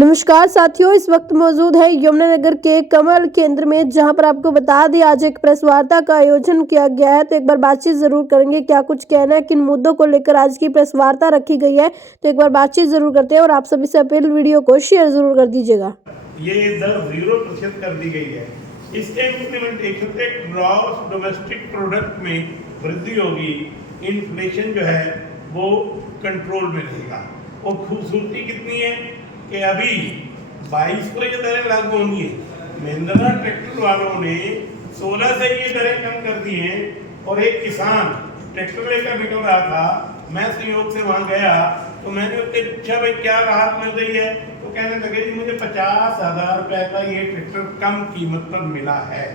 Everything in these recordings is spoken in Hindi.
नमस्कार साथियों, इस वक्त मौजूद है यमुनानगर के कमल केंद्र में, जहां पर आपको बता दें आज एक प्रेस वार्ता का आयोजन किया गया है। तो एक बार बातचीत जरूर करेंगे, क्या कुछ कहना है, किन मुद्दों को लेकर आज की प्रेस वार्ता रखी गई है। तो एक बार बातचीत जरूर करते हैं और आप सभी से अपील, वीडियो को शेयर जरूर कर दीजिएगा। ये दर 0% कर दी गई है। इसके इम्प्लीमेंटेशन से ग्रॉस डोमेस्टिक प्रोडक्ट में वृद्धि होगी, इन्फ्लेशन जो है वो कंट्रोल में रहेगा। और खूबसूरती कितनी है कि अभी 22 को ये दरें लागू होनी है। महिंद्रा ट्रैक्टर वालों ने 16 से ये दरें कम कर दी हैं। और एक किसान ट्रैक्टर लेकर निकल रहा था, मैं संयोग से वहां गया तो मैंने उससे पूछा भाई क्या राहत मिल रही है, तो कहने लगे जी मुझे 50,000 रुपए का ये ट्रैक्टर कम कीमत पर मिला है।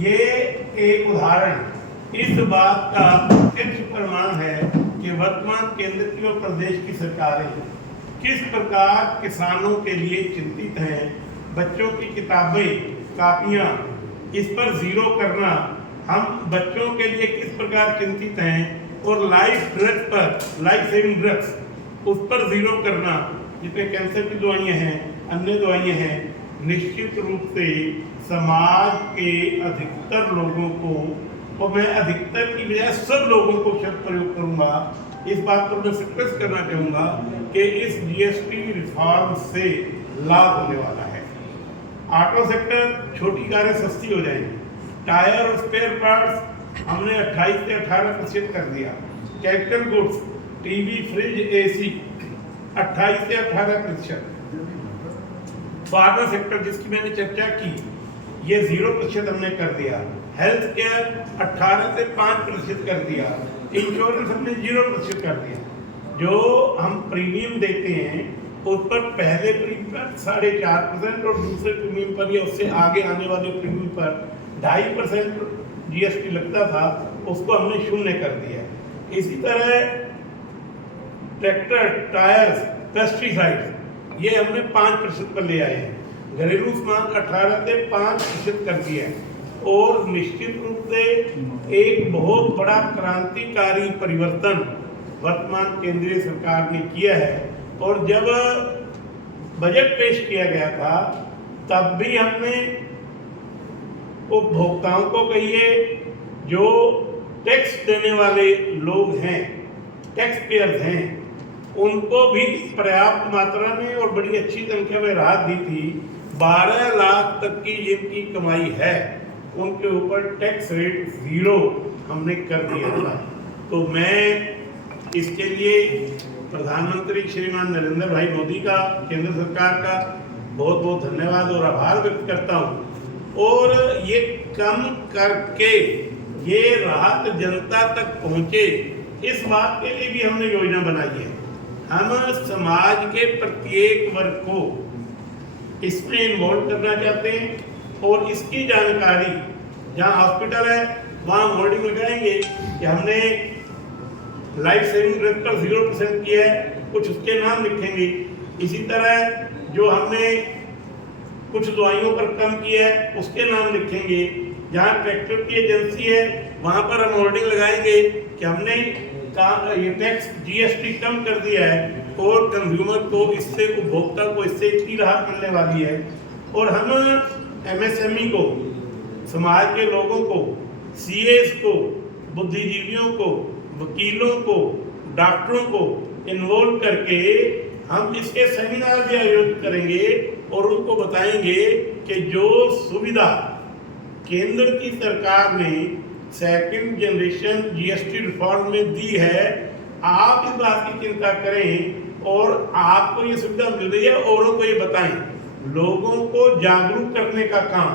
ये एक उदाहरण इस बात का प्रत्यक्ष प्रमाण है कि वर्तमान केंद्र की और प्रदेश की सरकारें किस प्रकार किसानों के लिए चिंतित हैं। बच्चों की किताबें, कापियां, इस पर जीरो करना, हम बच्चों के लिए किस प्रकार चिंतित हैं। और लाइफ ड्रग्स पर, लाइफ सेविंग ड्रग्स, उस पर जीरो करना, जिसमें कैंसर की दवाइयाँ हैं, अन्य दवाइयाँ हैं। निश्चित रूप से समाज के अधिकतर लोगों को, और मैं अधिकतर की बजाय सब लोगों को शब्द प्रयोग करूंगा, इस बात पर मैं स्ट्रेस करना चाहूंगा कि इस जीएसटी रिफॉर्म से लाभ होने वाला है। ऑटो सेक्टर, छोटी कारें सस्ती हो जाएंगी। टायर और स्पेयर पार्ट्स हमने 28 से 18% कर दिया। Capital goods, TV, fridge, AC 28 से 18%। फार्मा सेक्टर जिसकी मैंने चर्चा की, ये 0% हमने कर दिया। हेल्थ केयर 18 से 5% कर दिया। इंश्योरेंस हमने 0% कर दिया। जो हम प्रीमियम देते हैं उस पर पहले प्रीमियम पर 4.5% और दूसरे प्रीमियम पर या उससे आगे आने वाले प्रीमियम पर 2.5% जीएसटी लगता था, उसको हमने 0 कर दिया। इसी तरह ट्रैक्टर, टायर्स, पेस्टिसाइड्स ये हमने 5% पर ले आए हैं। घरेलू सामान 18 से 5% कर दिया है। और निश्चित रूप से एक बहुत बड़ा क्रांतिकारी परिवर्तन वर्तमान केंद्रीय सरकार ने किया है। और जब बजट पेश किया गया था तब भी हमने उपभोक्ताओं को कहिए, जो टैक्स देने वाले लोग हैं, टैक्स पेयर्स हैं, उनको भी पर्याप्त मात्रा में और बड़ी अच्छी संख्या में राहत दी थी। 12 लाख तक की जिनकी कमाई है उनके ऊपर टैक्स रेट 0 हमने कर दिया था। तो मैं इसके लिए प्रधानमंत्री श्रीमान नरेंद्र भाई मोदी का, केंद्र सरकार का बहुत बहुत धन्यवाद और आभार व्यक्त करता हूँ। और ये कम करके ये राहत जनता तक पहुँचे, इस बात के लिए भी हमने योजना बनाई है। हम समाज के प्रत्येक वर्ग को इसमें इन्वॉल्व करना चाहते हैं। और इसकी जानकारी, जहाँ हॉस्पिटल है वहाँ होर्डिंग लगाएंगे कि हमने लाइफ सेविंग ड्रग पर 0% किया है, कुछ उसके नाम लिखेंगे। इसी तरह जो हमने कुछ दवाइयों पर कम किया है उसके नाम लिखेंगे। जहाँ ट्रैक्टर की एजेंसी है वहाँ पर हम होर्डिंग लगाएंगे कि हमने ये टैक्स जीएसटी कम कर दिया है और कंज्यूमर को इससे, उपभोक्ता को इससे इतनी राहत मिलने वाली है। और हम एमएसएमई को, समाज के लोगों को, सीएस को, बुद्धिजीवियों को, वकीलों को, डॉक्टरों को इन्वॉल्व करके हम इसके सेमिनार भी आयोजित करेंगे और उनको बताएंगे कि जो सुविधा केंद्र की सरकार ने सेकंड जनरेशन जीएसटी रिफॉर्म में दी है, आप इस बात की चिंता करें और आपको ये सुविधा मिल रही है, औरों को ये बताएं। लोगों को जागरूक करने का काम,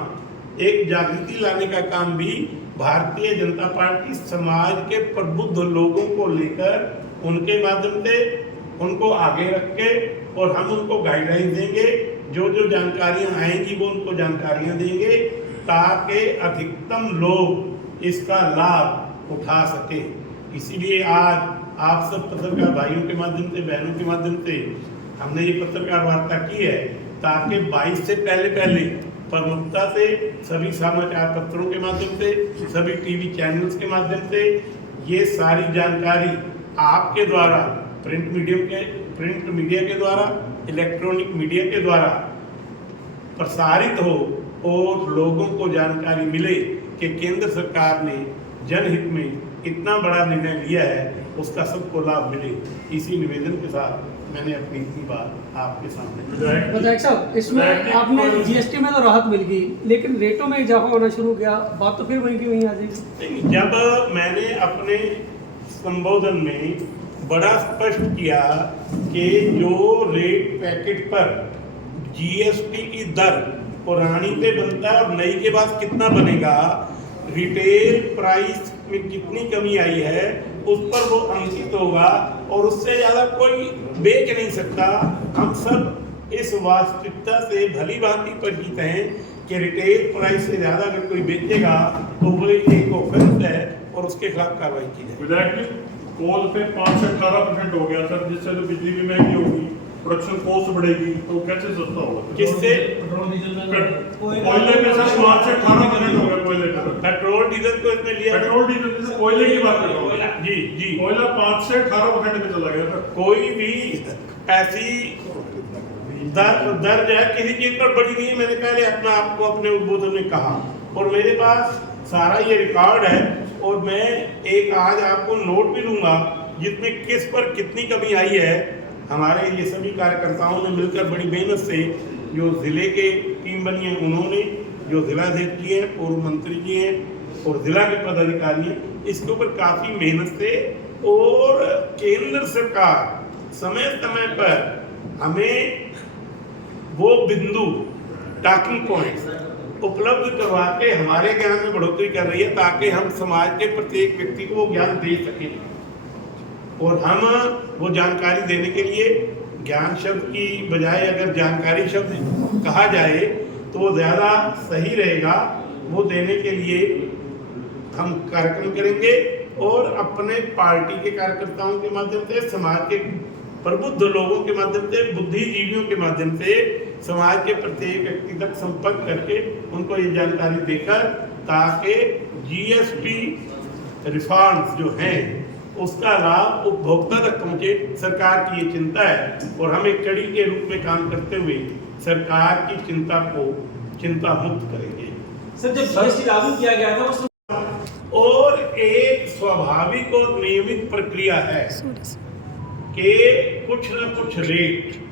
एक जागृति लाने का काम भी भारतीय जनता पार्टी समाज के प्रबुद्ध लोगों को लेकर, उनके माध्यम से उनको आगे रख के, और हम उनको गाइडलाइन देंगे। जो जो जानकारियां आएंगी वो उनको जानकारियां देंगे ताकि अधिकतम लोग इसका लाभ उठा सके। इसीलिए आज आप सब पत्रकार भाइयों के माध्यम से, बहनों के माध्यम से हमने ये पत्रकार वार्ता की है ताकि 22 से पहले प्रमुखता से सभी समाचार पत्रों के माध्यम से, सभी टीवी चैनल्स के माध्यम से ये सारी जानकारी आपके द्वारा, प्रिंट मीडिया के द्वारा इलेक्ट्रॉनिक मीडिया के द्वारा प्रसारित हो और लोगों को जानकारी मिले कि केंद्र सरकार ने जनहित में इतना बड़ा निर्णय लिया है, उसका सबको लाभ मिले। इसी निवेदन के साथ मैंने अपनी बात आपके सामने। विधायक साहब, इसमें आपने जीएसटी में तो राहत मिल गई, लेकिन रेटों में इजाफा होना शुरू किया, बात तो फिर वहीं की वहीं आ जाएगी। जब मैंने अपने संबोधन में बड़ा स्पष्ट किया कि जो रेट पैकेट पर जीएसटी की दर पुरानी पे बनता है और नई के बाद कितना बनेगा, रिटेल प्राइस में कितनी कमी आई है, उस पर वो अंकित होगा और उससे ज़्यादा कोई बेच नहीं सकता। हम सब इस वास्तविकता से भली भांति परिचित हैं कि रिटेल प्राइस से ज़्यादा अगर कोई बेचेगा तो वो एक ऑफेंस है और उसके खिलाफ कार्रवाई की जाए। विधायक जी, कोल पे 5 से 18% हो गया सर, जिससे जो बिजली भी महंगी होगी, प्रोडक्शन कॉस्ट बढ़ेगी, तो कैसे सस्ता होगा? किससे? पेट्रोल डीजल में कोयले पे सर 5 से 18% हो गया कोयले पे। पेट्रोल डीजल को इसमें लिया, पेट्रोल डीजल जैसे कोयले की बात कर रहा हूँ। जी जी, कोयला 5 से 18% में चला गया सर। कोई भी ऐसी दर जो है किसी चीज पर बढ़ी नहीं है। मैंने पहले आपको अपने उद्बोधन में कहा और मेरे पास सारा ये रिकॉर्ड है और मैं एक आज आपको नोट भी दूंगा जिसमें किस पर कितनी कमी आई है। हमारे ये सभी कार्यकर्ताओं ने मिलकर बड़ी मेहनत से, जो जिले के टीम बनी है उन्होंने, जो जिलाध्यक्ष जी हैं, पूर्व मंत्री जी हैं और जिला के पदाधिकारी हैं, इसके ऊपर काफ़ी मेहनत से और केंद्र सरकार समय समय पर हमें वो बिंदु टॉकिंग पॉइंट्स उपलब्ध करवा के हमारे ज्ञान में बढ़ोतरी कर रही है ताकि हम समाज के प्रत्येक व्यक्ति को वो ज्ञान दे सकें। और हम वो जानकारी देने के लिए ज्ञान शब्द की बजाय अगर जानकारी शब्द कहा जाए तो वो ज़्यादा सही रहेगा। वो देने के लिए हम कार्यक्रम करेंगे और अपने पार्टी के कार्यकर्ताओं के माध्यम से, समाज के प्रबुद्ध लोगों के माध्यम से, बुद्धिजीवियों के माध्यम से समाज के प्रत्येक व्यक्ति तक संपर्क करके उनको ये जानकारी देकर ताकि जीएसटी रिफॉर्म्स जो हैं उसका लाभ उपभोक्ता तक पहुंचे। सरकार की ये चिंता है और हम एक कड़ी के रूप में काम करते हुए सरकार की चिंता को चिंता मुक्त करेंगे। सर, जब जीएसटी लागू किया गया था उस और एक स्वाभाविक और नियमित प्रक्रिया है कि कुछ न कुछ रेट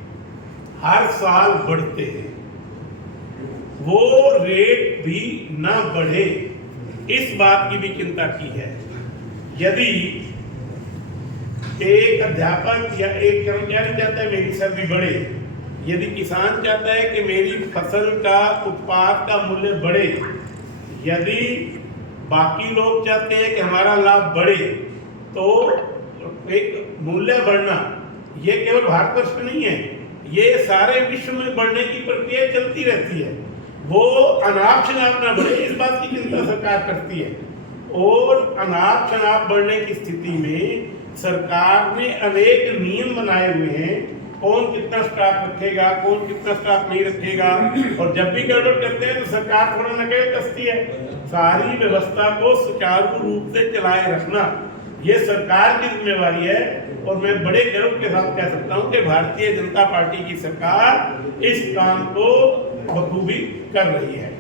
हर साल बढ़ते हैं, वो रेट भी ना बढ़े इस बात की भी चिंता की है। यदि एक अध्यापक या एक कर्मचारी चाहता है मेरी सैलरी बढ़े, यदि किसान चाहता है कि मेरी फसल का उत्पाद का मूल्य बढ़े, यदि बाकी लोग चाहते हैं कि हमारा लाभ बढ़े, तो एक मूल्य बढ़ना ये केवल भारतवर्ष में नहीं है, ये सारे विश्व में बढ़ने की प्रक्रिया चलती रहती है। वो अनाप शनाप ना बढ़े इस बात की चिंता सरकार करती है और अनाप शनाप बढ़ने की स्थिति में सरकार ने अनेक नियम बनाए हुए हैं, कौन कितना स्टॉक रखेगा, कौन कितना स्टॉक नहीं रखेगा। और जब भी गड़बड़ करते हैं तो सरकार थोड़ा नकेल कसती है। सारी व्यवस्था को सुचारू रूप से चलाए रखना ये सरकार की जिम्मेवारी है और मैं बड़े गर्व के साथ कह सकता हूं कि भारतीय जनता पार्टी की सरकार इस काम को बखूबी कर रही है।